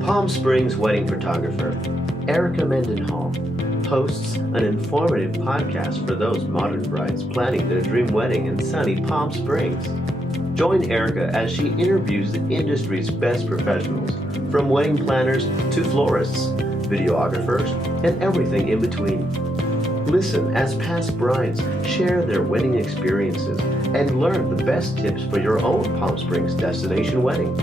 Palm Springs wedding photographer Erica Mendenhall hosts an informative podcast for those modern brides planning their dream wedding in sunny Palm Springs. Join Erica as she interviews the industry's best professionals, from wedding planners to florists, videographers, and everything in between. Listen as past brides share their wedding experiences and learn the best tips for your own Palm Springs destination wedding.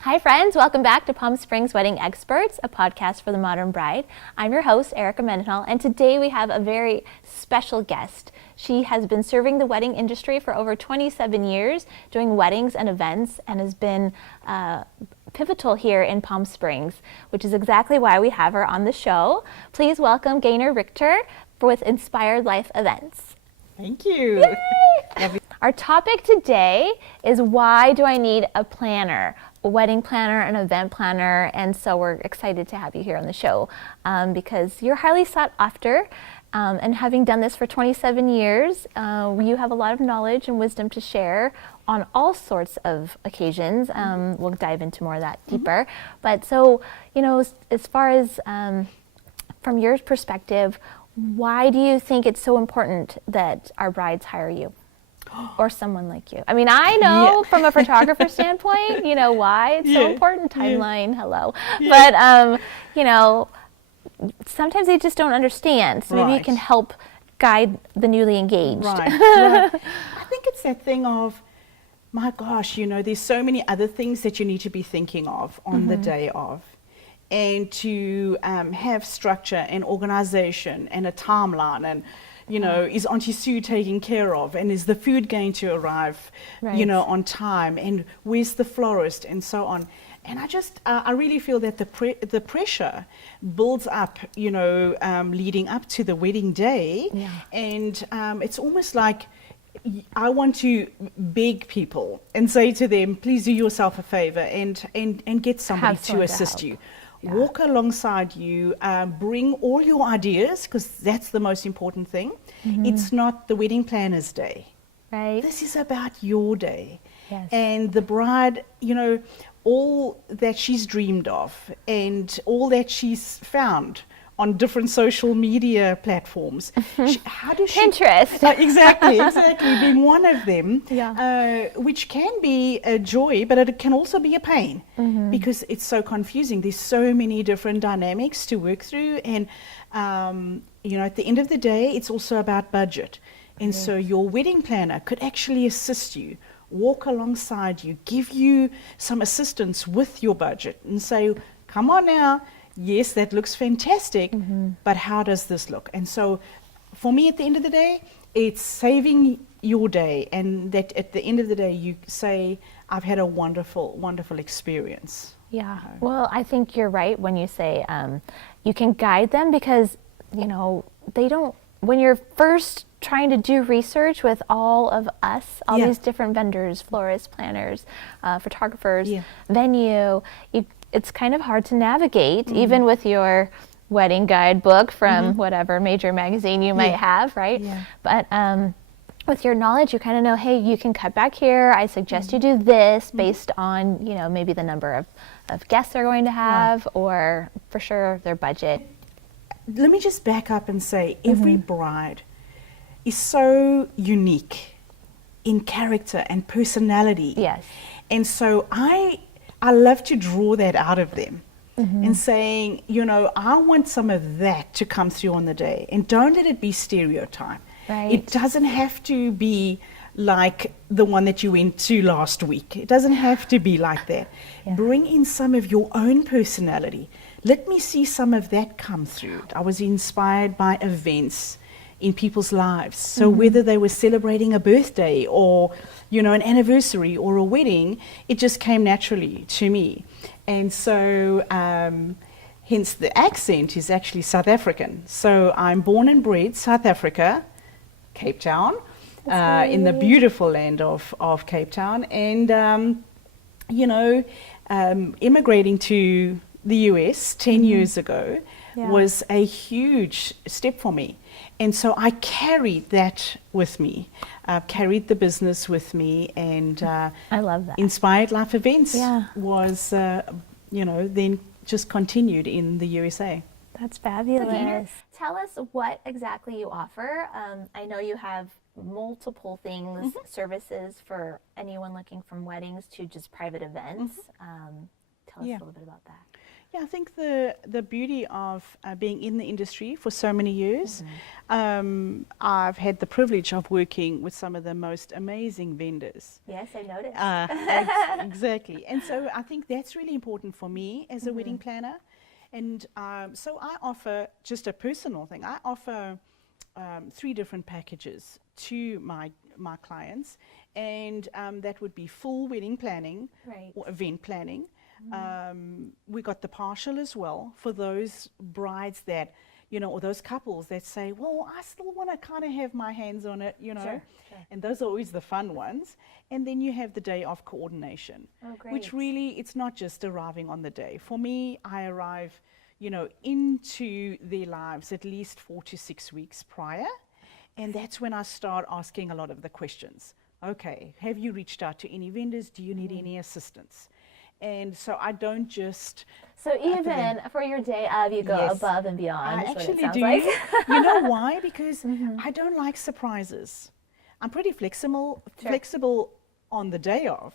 Hi friends, welcome back to Palm Springs Wedding Experts, a podcast for the modern bride. I'm your host, Erica Mendenhall, and today we have a very special guest. She has been serving the wedding industry for over 27 years, doing weddings and events, and has been pivotal here in Palm Springs, which is exactly why we have her on the show. Please welcome Gaynor Richter with Inspired Life Events. Thank you. Our topic today is, why do I need a planner? A wedding planner, an event planner, and so we're excited to have you here on the show because you're highly sought after, and having done this for 27 years, you have a lot of knowledge and wisdom to share on all sorts of occasions. We'll dive into more of that deeper. But so, you know, as far as from your perspective, why do you think it's so important that our brides hire you? Or someone like you. I mean, I know from a photographer standpoint, you know, why it's so important. Timeline, hello. But, you know, sometimes they just don't understand. So maybe you can help guide the newly engaged. Right. I think it's that thing of, my gosh, you know, there's so many other things that you need to be thinking of on the day of. And to have structure and organization and a timeline and, you know, is Auntie Sue taken care of, and is the food going to arrive, you know, on time, and where's the florist, and so on. And I really feel that the pressure builds up, you know, leading up to the wedding day, and it's almost like I want to beg people and say to them, please do yourself a favor and get somebody to assist you. Walk alongside you, bring all your ideas, because that's the most important thing. It's not the wedding planner's day. Right. This is about your day. And the bride, you know, all that she's dreamed of and all that she's found on different social media platforms. How does Pinterest. Exactly, being one of them, which can be a joy, but it can also be a pain because it's so confusing. There's so many different dynamics to work through, and you know, at the end of the day, it's also about budget. And so your wedding planner could actually assist you, walk alongside you, give you some assistance with your budget and say, come on now, yes, that looks fantastic, but how does this look? And so for me, at the end of the day, it's saving your day, and that at the end of the day, you say, I've had a wonderful, wonderful experience. Yeah, well, I think you're right when you say you can guide them, because, you know, they don't, when you're first trying to do research with all of us, all these different vendors, florists, planners, photographers, venue, it's kind of hard to navigate, even with your wedding guidebook from whatever major magazine you might have, right? But with your knowledge, you kind of know, hey, you can cut back here. I suggest you do this based on, you know, maybe the number of guests they're going to have, or for sure their budget. Let me just back up and say, every bride is so unique in character and personality. Yes. And so I love to draw that out of them and saying, you know, I want some of that to come through on the day, and don't let it be stereotype. Right. It doesn't have to be like the one that you went to last week. It doesn't have to be like that. Bring in some of your own personality. Let me see some of that come through. I was inspired by events in people's lives. So whether they were celebrating a birthday or, you know, an anniversary or a wedding, it just came naturally to me. And so hence the accent is actually South African. So I'm born and bred South Africa, Cape Town, in the beautiful land of Cape Town. And, you know, immigrating to the US 10 years ago was a huge step for me. And so I carried that with me, carried the business with me, and I love that. Inspired Life Events Yeah. was, then just continued in the USA. That's fabulous. Tell us what exactly you offer. I know you have multiple things, services for anyone looking from weddings to just private events. Tell us a little bit about that. Yeah, I think the beauty of being in the industry for so many years, I've had the privilege of working with some of the most amazing vendors. Yes, I noticed. Exactly. And so I think that's really important for me as a wedding planner. And so I offer just a personal thing. I offer 3 different packages to my clients, and that would be full wedding planning or event planning. We got the partial as well for those brides that, or those couples that say, well, I still want to kind of have my hands on it, Sure. And those are always the fun ones. And then you have the day of coordination, which really, it's not just arriving on the day. For me, I arrive, into their lives at least 4 to 6 weeks prior. And that's when I start asking a lot of the questions. Okay, have you reached out to any vendors? Do you need any assistance? And so I don't just... So even for your day of, you go above and beyond. I actually do. Like. You know why? Because I don't like surprises. I'm pretty flexible on the day of,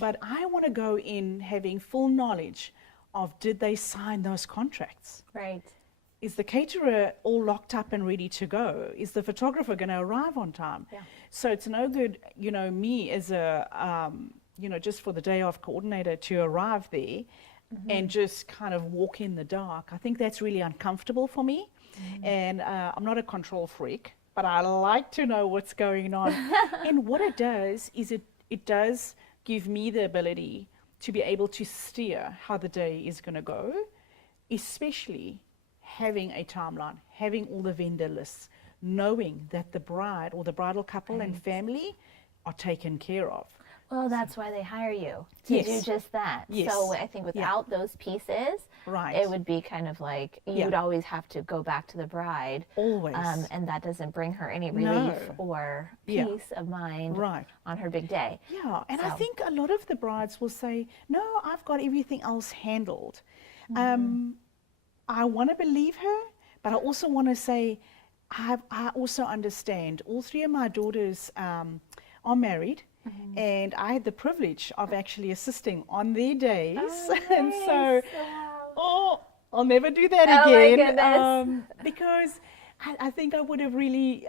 but I want to go in having full knowledge of, did they sign those contracts? Right. Is the caterer all locked up and ready to go? Is the photographer going to arrive on time? Yeah. So it's no good, me as a... just for the day of coordinator to arrive there and just kind of walk in the dark. I think that's really uncomfortable for me. And I'm not a control freak, but I like to know what's going on. And what it does is it does give me the ability to be able to steer how the day is going to go, especially having a timeline, having all the vendor lists, knowing that the bride or the bridal couple and family are taken care of. Well, that's why they hire you, to do just that. Yes. So I think without those pieces, it would be kind of like you would always have to go back to the bride. Always. And that doesn't bring her any relief or peace of mind on her big day. Yeah, and I think a lot of the brides will say, no, I've got everything else handled. I want to believe her, but I also want to say, I also understand all 3 of my daughters are married. And I had the privilege of actually assisting on their days. Oh, And so, I'll never do that again. My goodness. Because I think I would have really,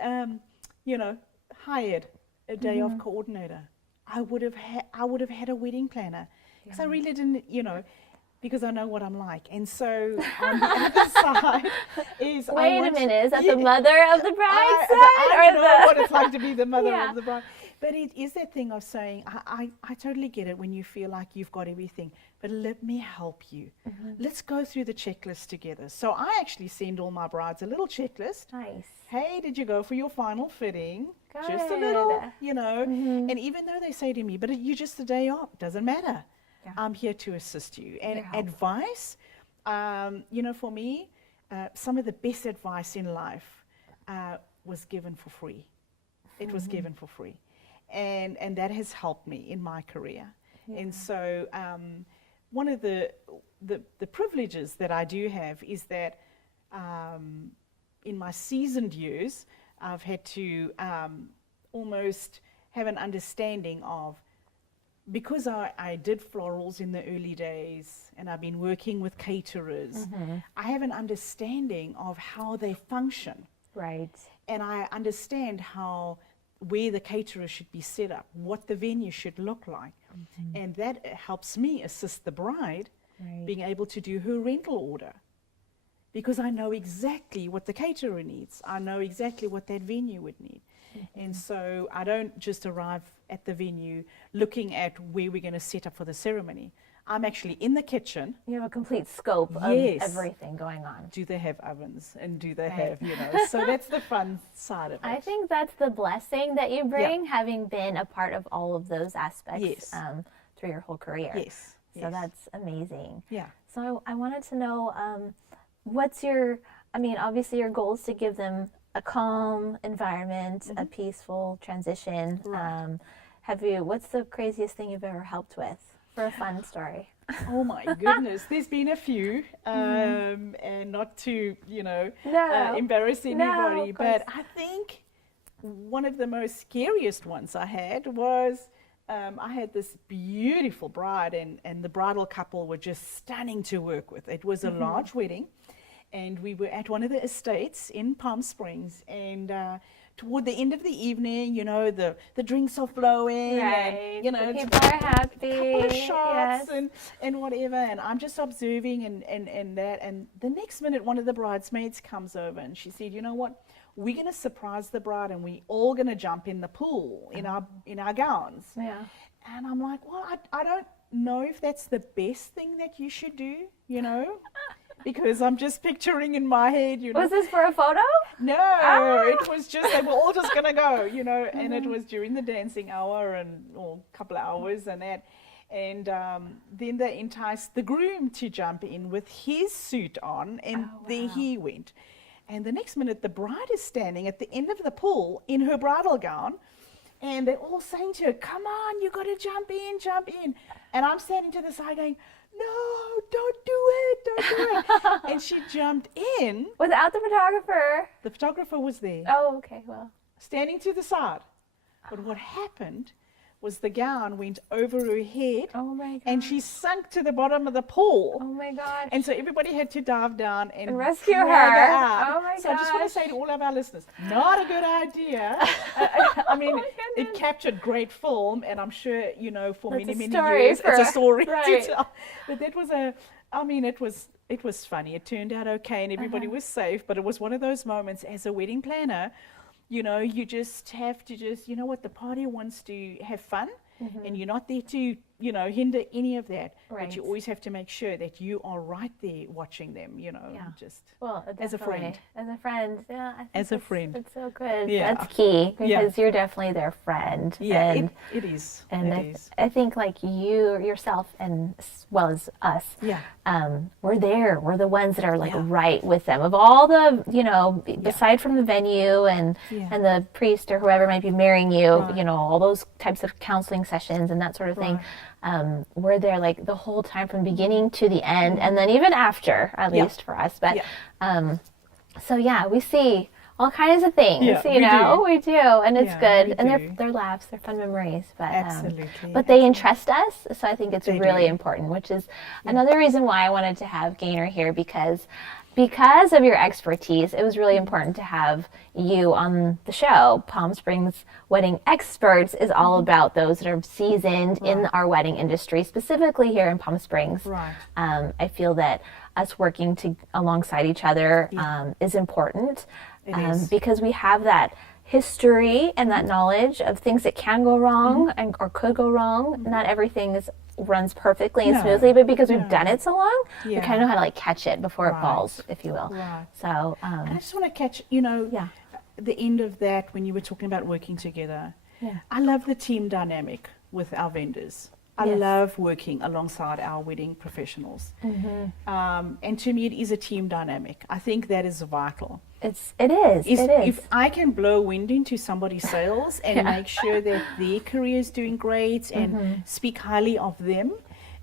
hired a day of coordinator. I would have had a wedding planner. Because I really didn't, because I know what I'm like. And so on the other side is... Wait a minute, is that the mother of the bride side? I know what it's like to be the mother of the bride. But it is that thing of saying, I totally get it when you feel like you've got everything, but let me help you. Let's go through the checklist together. So I actually send all my brides a little checklist. Nice. Hey, did you go for your final fitting? Just a little, And even though they say to me, but you're just a day off, doesn't matter. Yeah. I'm here to assist you. And advice, for me, some of the best advice in life was given for free. It was given for free. And that has helped me in my career. And so one of the privileges that I do have is that in my seasoned years, I've had to almost have an understanding of, because I did florals in the early days and I've been working with caterers, I have an understanding of how they function. Right. And I understand where the caterer should be set up, what the venue should look like. And that helps me assist the bride being able to do her rental order. Because I know exactly what the caterer needs. I know exactly what that venue would need. And so I don't just arrive at the venue looking at where we're going to set up for the ceremony. I'm actually in the kitchen. You have a complete scope of everything going on. Do they have ovens and do they have, so that's the fun side of it. I think that's the blessing that you bring, having been a part of all of those aspects through your whole career. Yes. So that's amazing. Yeah. So I wanted to know, obviously your goal is to give them a calm environment, a peaceful transition. Right. What's the craziest thing you've ever helped with for a fun story? Oh my goodness, there's been a few, and not to, embarrass anybody, of course. but I think one of the most scariest ones I had was I had this beautiful bride, and the bridal couple were just stunning to work with. It was a large wedding, and we were at one of the estates in Palm Springs, and toward the end of the evening, the drinks are flowing, Right. and The people are happy. couple of shots Yes. and whatever, and I'm just observing and that, and the next minute one of the bridesmaids comes over and she said, you know what, we're going to surprise the bride and we all going to jump in the pool in our gowns. Yeah. And I'm like, well, I don't know if that's the best thing that you should do, because I'm just picturing in my head, Was this for a photo? no, it was just, they were all just going to go, and it was during the dancing hour or a couple of hours and that. And then they enticed the groom to jump in with his suit on, and there he went. And the next minute, the bride is standing at the end of the pool in her bridal gown, and they're all saying to her, come on, you got to jump in, jump in. And I'm standing to the side going, no, don't do it. And she jumped in. Without the photographer? The photographer was there, Oh, okay, well. standing to the side. But what happened was the gown went over her head, Oh my God. and she sunk to the bottom of the pool. Oh my God. And so everybody had to dive down and rescue drag her. out. Oh my So I just want to gosh. say to all of our listeners, not a good idea. I mean, my it goodness. captured great film, and I'm sure, for That's many, a many story years, it's a for- story right. to tell. But that was it was funny. It turned out okay, and everybody was safe, but it was one of those moments as a wedding planner, you just have to the party wants to have fun, and you're not there to, hinder any of that. But you Right. always have to make sure that you are right there watching them, just Well, as a friend. As a friend, yeah. I think As a friend. That's so good. Yeah. That's key because Yeah. you're definitely their friend. Yeah, and it is. and it I, is. I think like you yourself and as well as us, Yeah. we're there. We're the ones that are like Yeah. right with them. Of all the, aside from the venue and Yeah. and the priest or whoever might be marrying you, Right. all those types of counseling sessions and that sort of thing. We're there like the whole time from beginning to the end, and then even after, at Yeah. least for us. But Yeah. so yeah, we see all kinds of things. Yeah, We do, and it's Yeah, good, we and do. they're laughs, they're fun memories. But Absolutely. but they entrust us, so I think it's They really do. important. Which is another reason why I wanted to have Gaynor here because of your expertise, it was really important to have you on the show. Palm Springs Wedding Experts is all about those that are seasoned in our wedding industry, specifically here in Palm Springs. Right. I feel that us working alongside each other is important It is. because we have that history and that knowledge of things that can go wrong or could go wrong. Not everything runs perfectly and No, smoothly, but because we've no. done it so long, we Yeah. kind of know how to catch it before it Right. falls, if you will. Right. So, And I just want to catch, Yeah. the end of that when you were talking about working together. Yeah. I love the team dynamic with our vendors. I Yes. love working alongside our wedding professionals. And to me, it is a team dynamic. I think that is vital. it is. If I can blow wind into somebody's sails and make sure that their career is doing great and speak highly of them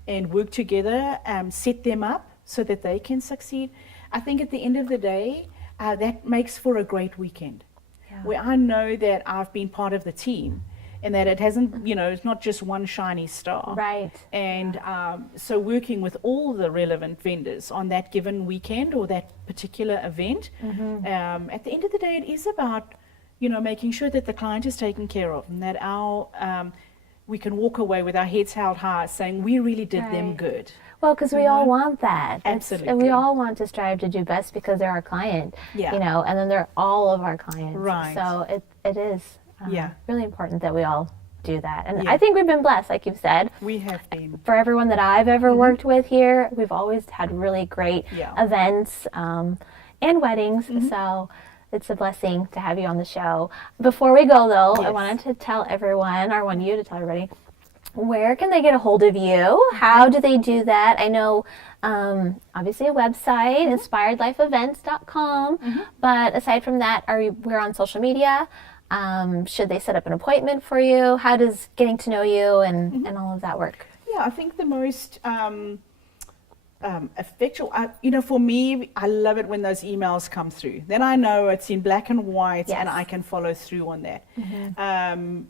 and work together, set them up so that they can succeed, I think at the end of the day, that makes for a great weekend. Yeah. Where I know that I've been part of the team and that it hasn't, it's not just one shiny star. Right. And so working with all the relevant vendors on that given weekend or that particular event, at the end of the day, it is about, making sure that the client is taken care of and that we can walk away with our heads held high saying we really did them Right. good. Well, because we all want that. And we Absolutely. all want to strive to do best because they're our client, Yeah. and then they're all of our clients. Right. So it is Yeah. really important that we all do that. And Yeah. I think we've been blessed, like you've said. We have been. For everyone that I've ever worked with here, we've always had really great Yeah. events and weddings. So it's a blessing to have you on the show. Before we go, though, I Yes. wanted to tell everyone, or I want you to tell everybody, where can they get a hold of you? How do they do that? I know, obviously a website, inspiredlifeevents.com, but aside from that, we're on social media. Should they set up an appointment for you? How does getting to know you and all of that work? Yeah, I think the most effectual, for me, I love it when those emails come through. Then I know it's in black and white, and I can follow through on that.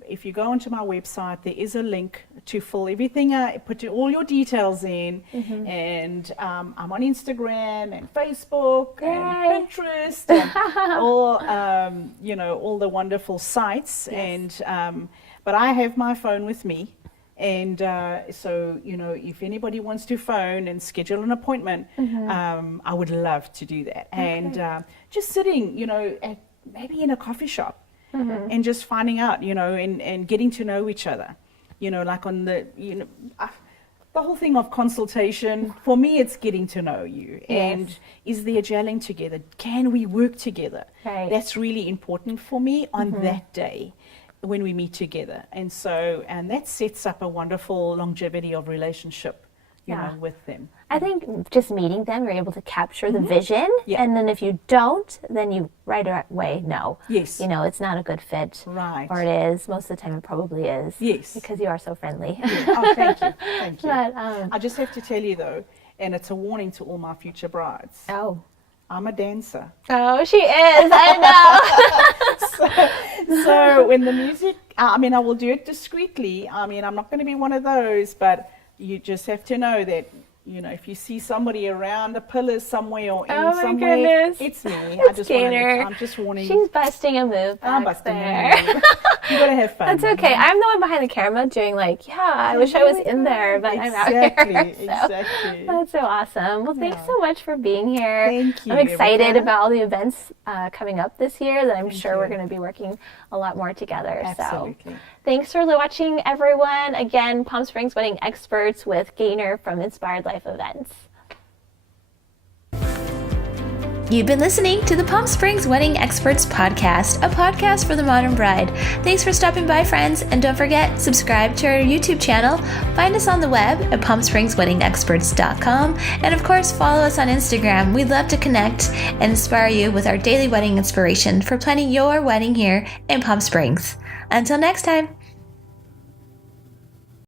If you go onto my website, there is a link to fill everything out, put all your details in, and I'm on Instagram and Facebook and Pinterest and all the wonderful sites. And but I have my phone with me. And so, if anybody wants to phone and schedule an appointment, I would love to do that. Okay. And just sitting, maybe in a coffee shop and just finding out, and getting to know each other, like on the whole thing of consultation. For me, it's getting to know you. And is there gelling together? Can we work together? Right. That's really important for me on that day, when we meet together. And so, and that sets up a wonderful longevity of relationship, with them. I think just meeting them, you're able to capture the vision. Yeah. And then if you don't, then you right away know. Yes. It's not a good fit. Right. Or it is. Most of the time it probably is. Yes. Because you are so friendly. Yeah. Oh, thank you. Thank you. But, I just have to tell you though, and it's a warning to all my future brides. Oh. I'm a dancer. Oh, she is. I know. so when the music, I will do it discreetly. I'm not going to be one of those, but you just have to know that, if you see somebody around the pillars somewhere or in somewhere, goodness. It's me. It's Gaynor. I'm just warning. She's busting a move. I'm busting a move. You gotta have fun. That's okay. I'm the one behind the camera doing I wish I was in there, but I'm out here. Exactly. That's so awesome. Well, thanks so much for being here. Thank you. I'm excited about all the events coming up this year that I'm sure we're going to be working a lot more together. Absolutely. So thanks for watching, everyone. Again, Palm Springs Wedding Experts with Gaynor from Inspired Life Events. You've been listening to the Palm Springs Wedding Experts podcast, a podcast for the modern bride. Thanks for stopping by, friends, and don't forget, subscribe to our YouTube channel, find us on the web at palmspringsweddingexperts.com, and of course, follow us on Instagram. We'd love to connect and inspire you with our daily wedding inspiration for planning your wedding here in Palm Springs. Until next time.